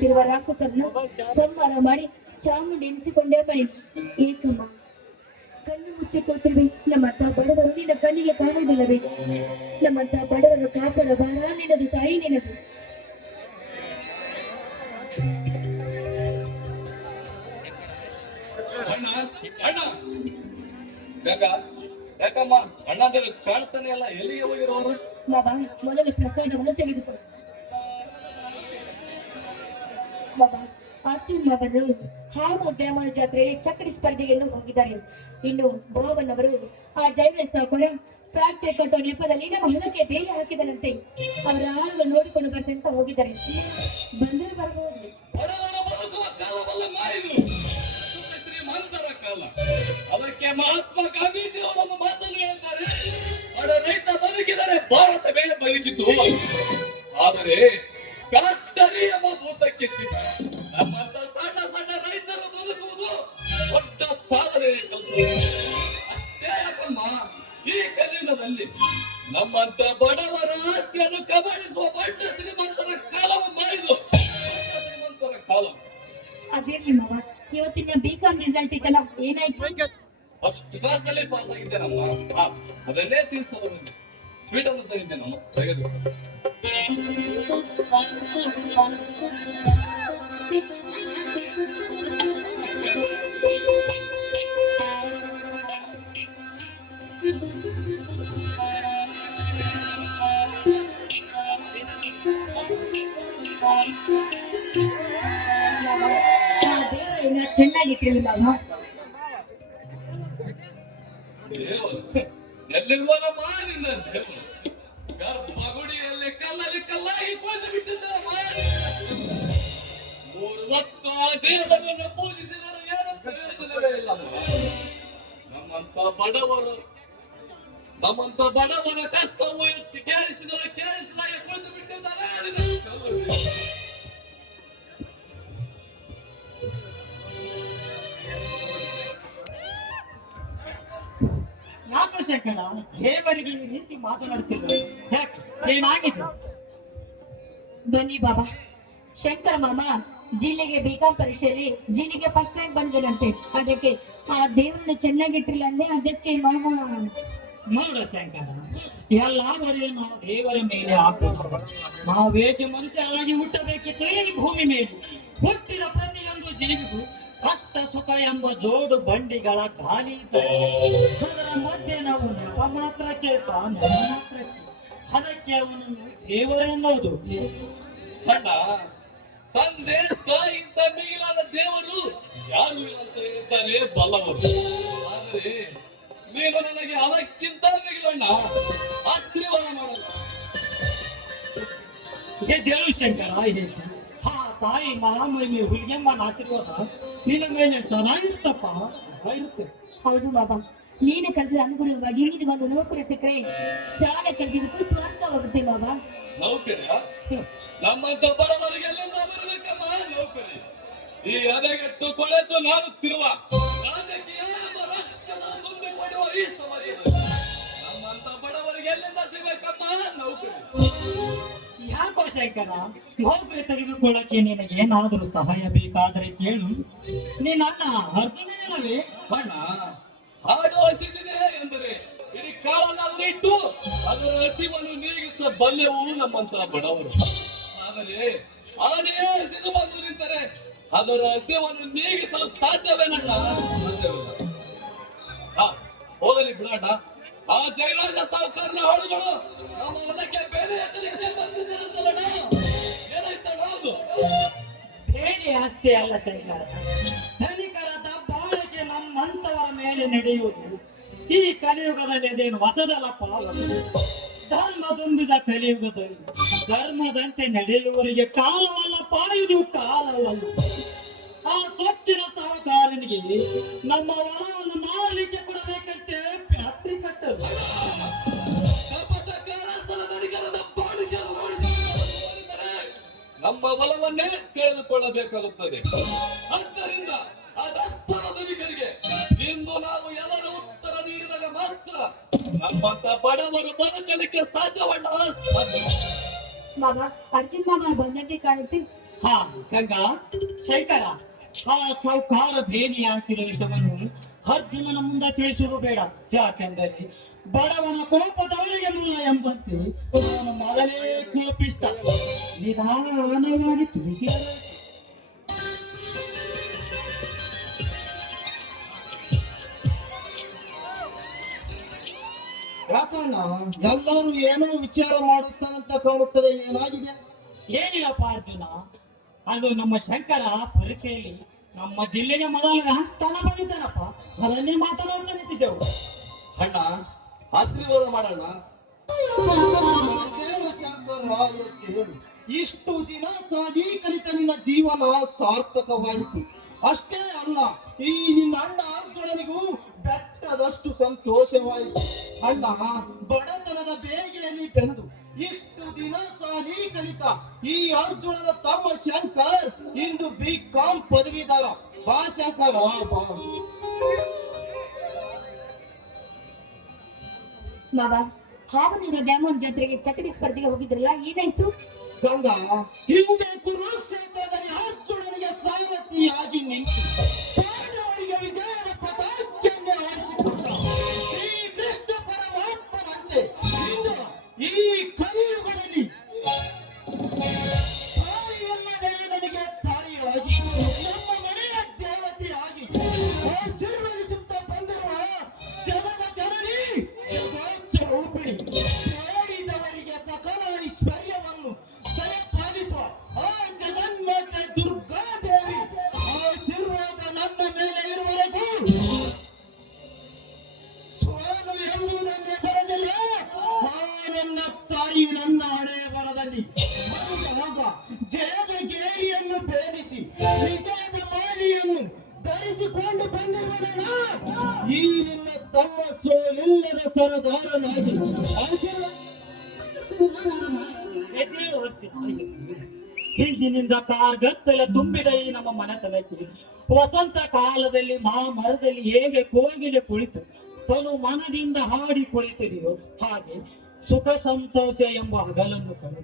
ತಿರುವ ರಾಕ್ಷಸರನ್ನು ಸಂಹಾರ ಮಾಡಿ ಚಾಮುಂಡಿ ಎನಿಸಿಕೊಂಡೇ ಬಂತು. ಏಕಮ್ಮ ಕಣ್ಣು ಮುಚ್ಚಿ ಕೂತಿರುವೆ. ನಮ್ಮಂತ ಬಡವರು ನಿನ್ನ ಕಣ್ಣಿಗೆ ಕಾಣುವುದಿಲ್ಲವೇ? ನಮ್ಮಂತ ಬಡವರು ಕಾಪಾಡ ಭಾರ ನಿನ್ನದು, ತಾಯಿ ನಿನ್ನದು. ಯಾಕಮ್ಮ ಅಣ್ಣಂದ್ರೆ ಕಾಣ್ತಾನೆ ಅಲ್ಲ, ಎಲ್ಲಿಗೆ ಹೋಗಿರೋರು? ಬಾಬಾ ಮೊದಲು ಪ್ರಸಾದವನ್ನು ತೆಗೆದುಕೊ. ಬಾಬಾ ಅರ್ಜುನ್ ಅವರು ಹಾವು ಡ್ಯಾಮನ ಜಾತ್ರೆಯಲ್ಲಿ ಚಕ್ರಿ ಸ್ಪರ್ಧೆಯನ್ನು ಹೋಗಿದ್ದಾರೆ. ಇನ್ನು ಬೋವಣ್ಣವರು ಆ ಜೈವಸ್ತಾಪುರ ಫ್ಯಾಕ್ಟರಿ ಕಟ್ಟೋ ನೆಪದಲ್ಲಿ ನಮ್ಮ ಹೊಲಕ್ಕೆ ಬೇರೆ ಹಾಕಿದನಂತೆ. ಅವರ ಆಳುಗಳು ನೋಡಿಕೊಂಡು ಬರ್ತಂತ ಹೋಗಿದ್ದಾರೆ. ಬಂದರೆ ಬರಬಹುದು. ಶ್ರೀಮಂತರ ಕಾಲ, ಅದಕ್ಕೆ ಮಹಾತ್ಮ ಗಾಂಧೀಜಿ ಅವರನ್ನು ಮಾತನ್ನು ಹೇಳ್ತಾರೆ, ಬಡ ರೈತ ಬದುಕಿದರೆ ಭಾರತವೇ ಬದುಕಿತು. ಆದರೆ ಫ್ಯಾಕ್ಟರಿ ಎಂಬ ಭೂತಕ್ಕೆ ಸಿಕ್ಕ ನಮ್ಮಂತ ಸಣ್ಣ ಸಣ್ಣ ರೈತರು ಬದುಕುವುದು ದೊಡ್ಡ ಸಾಧನೆ ಕೆಲಸ. ಅಷ್ಟೇ ಯಾಕಮ್ಮ, ಈ ಕಲಿಯುಗದಲ್ಲಿ ನಮ್ಮಂತ ಬಡವರ ಆಸ್ತಿಯನ್ನು ಕಬಳಿಸುವ ದೊಡ್ಡ ಶ್ರೀಮಂತರ ಕಾಲವು ಮಾಡಿದು. ಶ್ರೀಮಂತರ ಕಾಲ ಅದಿರ್ಲಿ ಮಾವ, ಇವತ್ತಿನ ಬಿಕಾಂ ರಿಸಲ್ಟ್ ಇತ್ತಲ್ಲ, ಏನಾಯ್ತು? ಫಸ್ಟ್ ಕ್ಲಾಸ್ ನಲ್ಲಿ ಪಾಸ್ ಆಗಿದ್ದೇನಮ್ಮ. ಅದನ್ನೇ ತಿಳಿಸಲು ಸ್ವೀಟ್ ಅಂತ ತಂದಿದ್ದೆ ನಮ್ಮ ತೆಗೆದು. ಚೆನ್ನಾಗಿಟ್ಟಿರಲಿ ಮಾವ. ಎಲ್ಲಿರುವನಮ್ಮ ನಿನ್ನ ದೇವರು? ಗರ್ಭಗುಡಿಯಲ್ಲಿ ಕಲ್ಲಲ್ಲಿ ಕಲ್ಲಾಗಿ ಕುಳಿತು ಬಿಟ್ಟಿದ್ದಮ್ಮ. 3 ಹೊತ್ತು ಆ ದೇವರನ್ನು ಪೂಜಿಸಿದರೆ ಏನು ಪ್ರಯೋಜನವೇ ಇಲ್ಲ. ನಮ್ಮಂತ ಬಡವರ ಕಷ್ಟವು ಕೇಳಿಸಿದಾಗ ಕುಳಿತು ಬಿಟ್ಟಿದ್ದಾರೆ. ಯಾಕೆ ಶಂಕರ ದೇವರಿಗೆ ರೀತಿ ಮಾತನಾಡ್ತಿದ್ರು? ಯಾಕೆ, ಏನಾಗಿದೆ? ಬನ್ನಿ ಬಾಬಾ. ಶಂಕರ ಮಾಮ ಜಿಲ್ಲೆಗೆ ಬಿಕಾಂ ಪರೀಕ್ಷೆಯಲ್ಲಿ ಜಿಲ್ಲೆಗೆ ಫಸ್ಟ್ ರ್ಯಾಂಕ್ ಬಂದಿರಂತೆ. ಅದಕ್ಕೆ ಆ ದೇವರನ್ನು ಚೆನ್ನಾಗಿಟ್ಟಿಲ್ಲ ಅಂದ್ರೆ ಅದಕ್ಕೆ ಮಾಮ. ನೋಡ ಶಂಕರ, ಎಲ್ಲ ಬರೀ ನಾವು ದೇವರ ಮೇಲೆ ಹಾಕುವುದು. ನಾವೇಕೆ ಮನುಷ್ಯರಾಗಿ ಹುಟ್ಟಬೇಕಿತ್ತು ಈ ಭೂಮಿ ಮೇಲೆ. ಹುಟ್ಟಿದ ಪ್ರತಿಯೊಂದು ಜೀವಿಗೂ ಕಷ್ಟ ಸುಖ ಎಂಬ ಜೋಡು ಬಂಡಿಗಳ ಖಾಲಿ ಅದರ ಮಧ್ಯೆ ನಾವು ನೆಪ ಮಾತ್ರ ಅದಕ್ಕೆ ಅವನನ್ನು ದೇವರೆನ್ನೋದು. ಅಣ್ಣ, ತಂದೆ ತಾಯಿಗಿಂತ ಮಿಗಿಲಾದ ದೇವರು ಯಾರು ಇಲ್ಲ ಅಂತ ಹೇಳ್ತಾರೆ ಬಲ್ಲವರು. ಆದರೆ ನೀನು ನನಗೆ ಅದಕ್ಕಿಂತ ಮಿಗಿಲಣ್ಣ ಆಶೀರ್ವಾದ ಮಾಡಲ್ಲ. ಗೆದ್ದೇಳು ಶಂಕರ. ಹಾ, ತಾಯಿ ಮಹಾಮಹಿಮೆ ಹುಲಿಗೆಮ್ಮನ ಆಶೀರ್ವಾದ ನಿನ್ನ ಮೇಲೆ ಸದಾ ಇರ್ತಪ್ಪ, ಇರುತ್ತೆ. ಹೌದು ಬಾಬಾ, ನೀನು ಕಲಿದ ಅನುಗುಣವಾಗಿ ನಿನಗೊಂದು ನೌಕರಿ ಸಿಕ್ಕರೆ ಶಾಲೆ ಕಲಿದಿದ್ದಕ್ಕೂ ಸ್ವಂತ ಹೋಗುತ್ತೆ ಬಾಬಾ. ನೌಕರಿ ನಮ್ಮಂತ ಬಡವರಿಗೆಲ್ಲ ಬರಬೇಕಮ್ಮ ನೌಕರಿ. ಈ ಅಲೆಗಟ್ಟು ಕೊಳೆತು ನಾನು ತಿರುವ ರಾಜಕೀಯ ತುಂಬಿಕೊಳ್ಳುವ ಈ ಸಮಾಜದಲ್ಲಿ ನಮ್ಮಂತ ಬಡವರಿಗೆ ಎಲ್ಲಿಂದ ಸಿಗಬೇಕಮ್ಮ ನೌಕರಿ? ಯಾಕೋ ಶಂಕರ, ನೌಕರಿ ತೆಗೆದುಕೊಳ್ಳಕ್ಕೆ ನಿನಗೆ ಏನಾದರೂ ಸಹಾಯ ಬೇಕಾದರೆ ಕೇಳು. ನಿನ್ನ ಅಣ್ಣ ಅರ್ಜುನವೇ. ಅಣ್ಣ, ಹಾಡು ಹಸಿದಿದೆ ಎಂದರೆ ಇಡೀ ಕಾಳನಾದರೂ ಇಟ್ಟು ಅದರ ಹಸಿವನ್ನು ನೀಗಿಸಬಲ್ಲೆವು ನಮ್ಮಂತ ಬಡವರು. ಆದರೆ ಆನೆ ಹಸಿದು ಬಂದು ನಿಂತರೆ ಅದರ ಹಸಿವನ್ನು ನೀಗಿಸಲು ಸಾಧ್ಯವೇನಣ್ಣ? ಹೋಗಲಿ ಬಿಡೋಣ. ಆ ಜಯರಾಜ ಸಾವುಕಾರನ ಹಾಡುಗಳು ನಮ್ಮ ಹೊಲಕ್ಕೆ ಬೇರೆ ಬಂದಿದ್ದಲ್ಲಣ್ಣ. ಏನಾಯ್ತಣ್ಣ? ಹೌದು, ಬೇರೆ ಅಷ್ಟೇ ಅಲ್ಲ ಶಂಕರ, ಧನಿಕರ ದಬ್ಬಾಳಿಕೆ ನಮ್ಮಂತವರ ಮೇಲೆ ನಡೆಯುವುದು ಈ ಕಲಿಯುಗದಲ್ಲಿ ಅದೇನು ಹೊಸದಲ್ಲಪ್ಪ. ಧರ್ಮ ತುಂಬಿದ ಕಲಿಯುಗದಲ್ಲಿ ಧರ್ಮದಂತೆ ನಡೆಯುವವರಿಗೆ ಕಾಲವಲ್ಲಪ್ಪ, ಇದು ಕಾಲವಲ್ಲ. ಆ ಸ್ವಚ್ಛನ ಸಹಕಾರನಿಗೆ ನಮ್ಮ ಹೊಲವನ್ನು ಮಾರಲಿಕ್ಕೆ ಕೊಡಬೇಕಂತೆ ಫ್ಯಾಕ್ಟರಿ ಕಟ್ಟಲು. ನಮ್ಮ ಬಲವನ್ನೇ ತಿಳಿದುಕೊಳ್ಳಬೇಕಾಗುತ್ತದೆ. ಆದ್ದರಿಂದ ಅದಪ್ಪನ ಧನಿಕರಿಗೆ ಇಂದು ನಾವು ಎಲ್ಲರ ಉತ್ತರ ನೀಡಿದಾಗ ಮಾತ್ರ ನಮ್ಮಂತ ಬಡವರು ಬದುಕಲಿಕ್ಕೆ ಸಾಧ್ಯವಣ್ಣ. ಮಾಮ, ಅರ್ಜುನ್ ಮಾಮ ಬಂದಂತೆ ಕಾಣುತ್ತೆ. ಹಾ ಗಂಗಾ ಶಂಕರ, ಆ ಸಾವುಕಾರ ಬೇನಿಯಾಗ್ತಿರೋ ವಿಷಯವನ್ನು ಅರ್ಜುನನ ಮುಂದೆ ತಿಳಿಸುವುದು ಬೇಡ. ಯಾಕೆಂದರೆ ಬಡವನ ಕೋಪದವರಿಗೆ ಮೂಲ ಎಂಬಂತೆ ಅವನ ಮೊದಲೇ ಕೋಪಿಷ್ಟ. ನಿಧಾನವಾಗಿ ತಿಳಿಸಿದರು. ಯಾಕಣ್ಣ ಎಲ್ಲರೂ ಏನೋ ವಿಚಾರ ಮಾಡುತ್ತಾನಂತ ಕಾಣುತ್ತದೆ, ಏನಾಗಿದೆ? ಏನಿಲ್ಲಪ್ಪ ಅರ್ಜುನ, ಅದು ನಮ್ಮ ಶಂಕರ ಪರೀಕ್ಷೆಯಲ್ಲಿ ನಮ್ಮ ಜಿಲ್ಲೆಗೆ ಮೊದಲ ಸ್ಥಾನ ಬಂದಿದ್ದಾನಪ್ಪ. ಅದನ್ನೇ ಮಾತನಾಡ್ತಾ ನಿಂತಿದ್ದೆವು. ಅಣ್ಣ ಆಶೀರ್ವಾದ ಮಾಡೋಣ. ದೇವಶಂಕರ ಎದ್ದೇಳು. ಇಷ್ಟು ದಿನ ಸಾಗಿ ಕಲಿತ ನಿನ್ನ ಜೀವನ ಸಾರ್ಥಕವಾಯಿತು. ಅಷ್ಟೇ ಅಲ್ಲ, ಈ ನಿನ್ನ ಅಣ್ಣ ಅರ್ಜುನನಿಗೂ ಬೆಟ್ಟದಷ್ಟು ಸಂತೋಷವಾಯಿತು. ಅಣ್ಣ ಬಡತನದ ಬೇಗೆಯಲ್ಲಿ ಬೆಂದು ಇಷ್ಟು ದಿನ ಸಾಗಿ ಕಲಿತ ಈ ಅರ್ಜುನನ ತಮ್ಮ ಶಂಕರ್ ಇಂದು B.Com ಪದವೀಧರ. ಬಾ ಶಂಕರ ಬಾ. ಮಾವ, ಹಾವನೂರು ದ್ಯಾಮೋನ್ ಜಾತ್ರೆಗೆ ಚಕ್ರಿ ಸ್ಪರ್ಧೆಗೆ ಹೋಗಿದ್ರಲ್ಲ, ಏನಾಯ್ತು? ಗಂಗಾ ಹಿಂದೆ ಕುರುಕ್ಷೇತ್ರದಲ್ಲಿ ಅರ್ಜುನನಿಗೆ ಸಾರಥಿಯಾಗಿ ನಿಂತು ಪಾಂಡವರಿಗೆ ವಿಜಯದ ಪತಾಕೆಯನ್ನು ಆರಿಸಿಕೊಂಡ ಶ್ರೀಕೃಷ್ಣ ಪರಮಾತ್ಮನಂತೆ ಇಂದು ಈ ಕಲಿಯುಗದಲ್ಲಿ ತಾಯಿಯಲ್ಲದೆ ನನಗೆ ತಾಯಿಯಾಗಿ ನಮ್ಮ ಮನೆಯ ದೇವತೆಯಾಗಿ ಆಶೀರ್ವದಿಸುತ್ತ ಬಂದಿರುವ ಜಗದ ಜನನಿ ಜಗಜ್ಜರೂಪಿಣಿ, ಬೇಡಿದವರಿಗೆ ಸಕಲ ಐಶ್ವರ್ಯವನ್ನು ದಯಪಾಲಿಸುವ ಆ ಜಗನ್ಮಾತೆ ದುರ್ಗಾದೇವಿ ಆಶೀರ್ವಾದ ನನ್ನ ಮೇಲೆ ಇರುವವರೆಗೂ ಸೋಲು ಎಂಬುದನ್ನೇ ಬರಲಿಲ್ಲ. ಆ ನನ್ನ ತಾಯಿ ನನ್ನ ಹಣೆಯ ಬರದಲ್ಲಿ ಆಗ ಜಯದ ಗೇರಿಯನ್ನು ಭೇದಿಸಿ ವಿಜಯದ ಮಾಲಿಯನ್ನು ಧರಿಸಿಕೊಂಡು ಬಂದಿರುವನ ಈ ನಿನ್ನ ತಮ್ಮ ಸೋಲಿಲ್ಲದ ಸರದಾರನಾಗಿ ಆಶೀರ್ವಾದ. ಹಿಂದಿನಿಂದ ಕಾರ್ಗತ್ತಲೆ ತುಂಬಿದ ಈ ನಮ್ಮ ಮನೆತನಕ್ಕೆ ವಸಂತ ಕಾಲದಲ್ಲಿ ಮರದಲ್ಲಿ ಹೇಗೆ ಕೋಗಿಲೆ ಕುಳಿತು ತನು ಮನದಿಂದ ಹಾಡಿ ಕುಳಿತಿದೆಯೋ ಹಾಗೆ ಸುಖ ಸಂತೋಷ ಎಂಬ ಹಗಲನ್ನು ಕಂಡು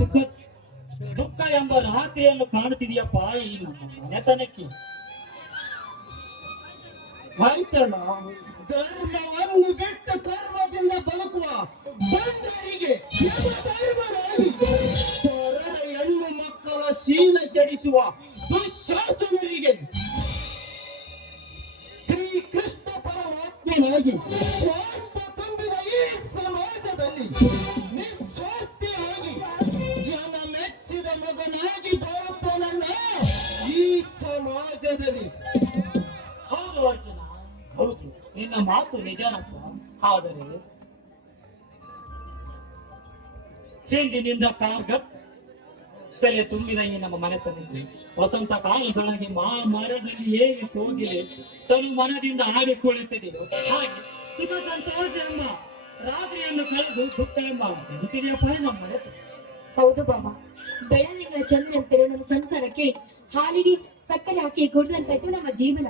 ಸುಖ ದುಃಖ ಎಂಬ ರಾತ್ರಿಯನ್ನು ಕಾಣುತ್ತಿದೆಯಪ್ಪ ಈ ನಮ್ಮ ಮನೆತನಕ್ಕೆ. ಆಯ್ತಣ್ಣ, ಧರ್ಮವನ್ನು ಬಿಟ್ಟು ಕರ್ಮದಿಂದ ಬದುಕುವ ಬಂಡರಿಗೆ ಯಮಧರ್ಮರಾಗಿ ಪರರ ಹೆಣ್ಣು ಮಕ್ಕಳ ಶೀಲ ಕೆಡಿಸುವ ದುಶ್ಯಾಸನರಿಗೆ ಶ್ರೀಕೃಷ್ಣ ಪರಮಾತ್ಮನಾಗಿ ಸ್ವಾರ್ಥ ತುಂಬಿದ ಈ ಸಮಾಜದಲ್ಲಿ ನಿಸ್ವಾರ್ಥಿಯಾಗಿ ಜನ ಮೆಚ್ಚಿದ ಮಗನಾಗಿ ಬಾಳುತ್ತಾನಲ್ಲ ಈ ಸಮಾಜದಲ್ಲಿ. ಹೌದು ಅರ್ಜುನ, ಹೌದು, ನಿನ್ನ ಮಾತು ನಿಜನಪ್ಪ. ಆದರೆ ಹಿಂದಿನಿಂದ ಕಾರ್ಗತ್ತಲೆ ತುಂಬಿದ ಈ ನಮ್ಮ ಮನೆತನಕ್ಕೆ ವಸಂತ ಕಾಲದೊಳಗೆ ಮರದಲ್ಲಿ ಹೇಗೆ ಹೋಗಿದೆ ತನು ಮನದಿಂದ ಹಾಡಿ ಕುಳಿತಿದೆಯೋ ಹಾಗೆ ಸುಖ ಸಂತೋಷ ಎಂಬ ರಾತ್ರಿಯನ್ನು ಕಳೆದು ದುಃಖ ಎಂಬ ಗೊತ್ತಿದೆಯಪ್ಪ ನಮ್ಮ ಮನೆತನ. ಹೌದು ಬಾಬಾ, ಬೆಳದಿಂಗಳ ಚಂದ್ರಂತಿರೋ ನಮ್ಮ ಸಂಸಾರಕ್ಕೆ ಹಾಲಿಗೆ ಸಕ್ಕರೆ ಹಾಕಿ ಕುಡಿದಂತಾಯ್ತು ನಮ್ಮ ಜೀವನ.